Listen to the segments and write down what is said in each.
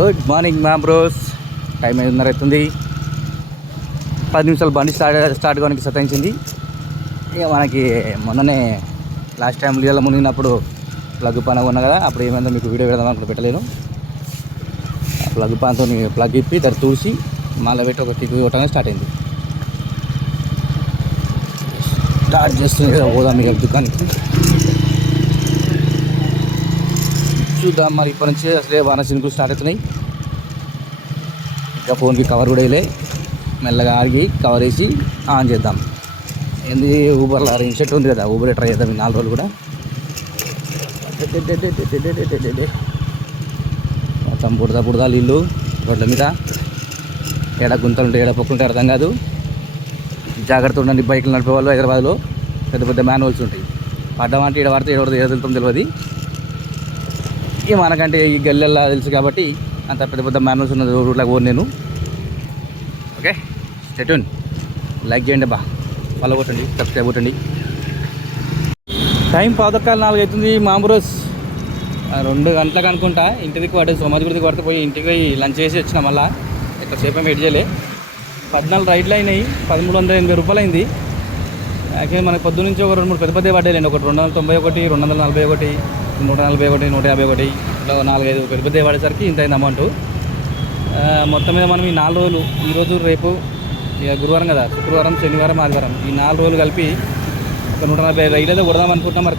Good morning ma'am bros time ఐదున్నర అవుతుంది. పది నిమిషాలు బండి స్టార్ట్ స్టార్ట్ కావడానికి సతాయించింది. ఇక మనకి మొన్ననే లాస్ట్ టైం లీల మునిగినప్పుడు ప్లగ్ పని ఉన్నా కదా అప్పుడు ఏమైందో మీకు వీడియో పెడదాం అక్కడ పెట్టలేను ఆ ప్లగ్ పాన్తో ప్లగ్ ఇప్పి దాన్ని తూసి మళ్ళీ పెట్టి ఒక కిక్ కొట్టగానే స్టార్ట్ అయింది. స్టార్ట్ చేస్తుంది కదా పోదాం మీకు దుకాణానికి. చూద్దాం మరి ఇప్పటి నుంచి అసలే వాన చినుకులు స్టార్ట్ అవుతున్నాయి. ఇంకా ఫోన్కి కవర్ కూడా వేయలే. మెల్లగా ఆగి కవర్ వేసి ఆన్ చేద్దాం. ఏంది ఊబర్లో ఇన్సెట్ ఉంది కదా ఊబర్ ట్రై చేద్దాం ఈ నాలుగు రోజులు కూడా. మొత్తం బుడద బుడద నీళ్ళు రోడ్ల మీద. ఏడ గుంతలు ఉంటాయి ఏడ పొక్కులు ఉంటాయి అర్థం కాదు. జాగ్రత్త ఉండండి బైకులు నడిపే వాళ్ళు హైదరాబాద్లో. పెద్ద పెద్ద మాన్యువల్స్ ఉంటాయి. పడ్డామంటే ఈడ పడితే ఏడ పడితే ఏడ వెళ్తాం తెలియదు. ఇక మనకంటే ఈ గల్లెల్లా తెలుసు కాబట్టి అంత పెద్ద పెద్ద మ్యానర్స్ ఉన్న రూట్లకు పోను నేను. ఓకే? స్టెటూన్ లైక్ చేయండి బా. ఫాలో కొట్టండి సబ్స్క్రైబ్ కొట్టండి. టైం పాదకాలు నాలుగు అవుతుంది మామూరోస్ రెండు గంటలకు అనుకుంటా. ఇంటి దిక్కు పట్టే సోమాజి గుడికి పడితే పోయి ఇంటికి పోయి లంచ్ చేసి వచ్చిన మళ్ళా. ఎక్కువసేపు ఏం వెయిట్ చేయలే. పద్నాలుగు రైడ్లు అయినాయి పదమూడు వందల ఎనభై రూపాయలు అయింది యాక్చువల్లీ మనకు పొద్దు నుంచి ఒక రెండు మూడు పెద్ద పెద్ద పడ్డాయండి ఒకటి రెండు వందల తొంభై ఒకటి రెండు వందల నలభై ఒకటి. నూట నలభై ఒకటి నూట యాభై ఒకటి ఇట్లా నాలుగైదు పెద్ద పెద్ద పడేసరికి ఇంత అయింది అమౌంట్. మొత్తం మీద మనం ఈ నాలుగు రోజులు ఈరోజు రేపు ఇక గురువారం కదా. శుక్రవారం శనివారం ఆదివారం. ఈ నాలుగు రోజులు కలిపి ఒక నూట నలభై రైలు అయితే కొడదాం అనుకుంటున్నాం మరి.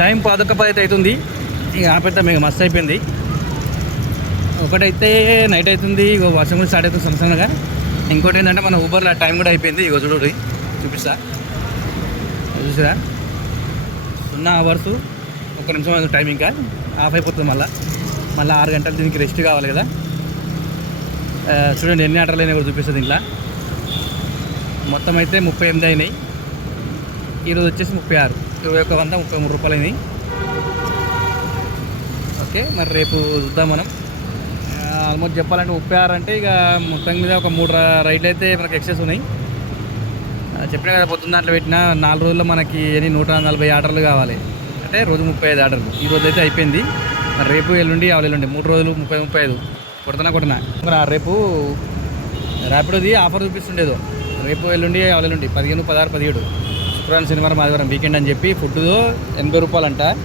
టైం పదొక్క పది అయితే అవుతుంది. ఇక ఆపేద్దాం మీకు మస్తు అయిపోయింది. ఒకటైతే నైట్ అవుతుంది ఇగో వర్షం కూడా స్టార్ట్ అవుతుంది సన్న సన్నగా ఇంకోటి ఏంటంటే మన ఊబర్లో టైం కూడా అయిపోయింది. ఇగో చూడు. చూపిస్తా. చూసిరా? సున్నా అవర్సు. ఒక నిమిషం టైం ఇంకా ఆఫ్ అయిపోతుంది మళ్ళీ. మళ్ళీ ఆరు గంటలు దీనికి రెస్ట్ కావాలి కదా. చూడండి ఎన్ని ఆటలు అయినా కూడా చూపిస్తుంది ఇంట్లో. మొత్తం అయితే ముప్పై ఎనిమిది అయినాయి. ఈరోజు వచ్చేసి ముప్పై ఆరు. ఇరవై ఒక్క వంద ముప్పై మూడు రూపాయలు అయినాయి. ఓకే మరి రేపు చూద్దాం మనం. ఆల్మోస్ట్ చెప్పాలంటే ముప్పై ఆరు అంటే ఇక మొత్తం మీద ఒక మూడు రైడ్లు అయితే మనకు ఎక్సెస్ ఉన్నాయి. చెప్పిన కదా పొద్దున్న దాంట్లో పెట్టిన నాలుగు రోజుల్లో మనకి ఎన్ని నూట నలభై ఆర్డర్లు కావాలి. అంటే రోజు ముప్పై ఐదు ఆర్డర్లు. ఈ రోజు అయితే అయిపోయింది. మరి రేపు ఎల్లుండి ఆవులు ఎల్లుండి మూడు రోజులు ముప్పై ముప్పై ఐదు. కొడుతున్నా కొడుతున్నా మరి ఆ రేపు ర్యాపిడోది ఆఫర్ చూపిస్తుండేదో. రేపు ఎల్లుండి ఆవులు ఎల్లుండి పదిహేను పదహారు పదిహేడు. శుక్రవారం శనివారం ఆదివారం వీకెండ్ అని చెప్పి ఫుడ్తో ఎనభై రూపాయలంట. అంట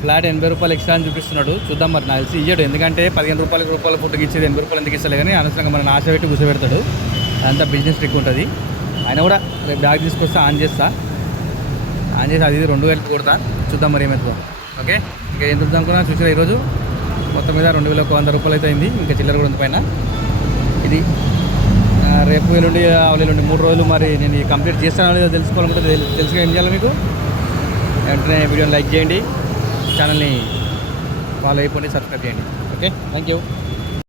ఫ్లాట్ ఎనభై రూపాయలు ఎక్స్ట్రా అని చూపిస్తున్నాడు. చూద్దాం మరి నాకు తెలిసి ఇయ్యడు. ఎందుకంటే పదిహేను రూపాయలకి రూపాయల ఫుడ్కి ఇచ్చేది ఎనభై రూపాయలు ఎందుకు ఇస్తలే కానీ అనవసరంగా మన ఆశ పెట్టి కూర్చోబెడతాడు. అంతా బిజినెస్ ట్రిక్ ఉంటుంది. ఆయన కూడా రేపు బ్యాగ్ తీసుకొస్తే ఆన్ చేస్తా. ఆన్ చేసి అది రెండు కలిపి కొడతా. చూద్దాం మరి ఏమవుతుందో ఓకే? ఇంకా ఏం చూద్దాం అనుకున్నా చూసారా ఈరోజు. మొత్తం మీద రెండు వేల ఒక వంద రూపాయలు అయితే అయింది. ఇంకా చిల్లర కూడా ఉంది పైన. ఇది రేపు ఎల్లుండి ఎల్లుండి మూడు రోజులు మరి నేను కంప్లీట్ చేస్తానో లేదో తెలుసుకోవాలనుకుంటే తెలుసుగా ఏం చేయాలి మీకు? వెంటనే వీడియోని లైక్ చేయండి. ఛానల్ని ఫాలో అయిపోండి సబ్స్క్రైబ్ చేయండి. ఓకే? Thank you.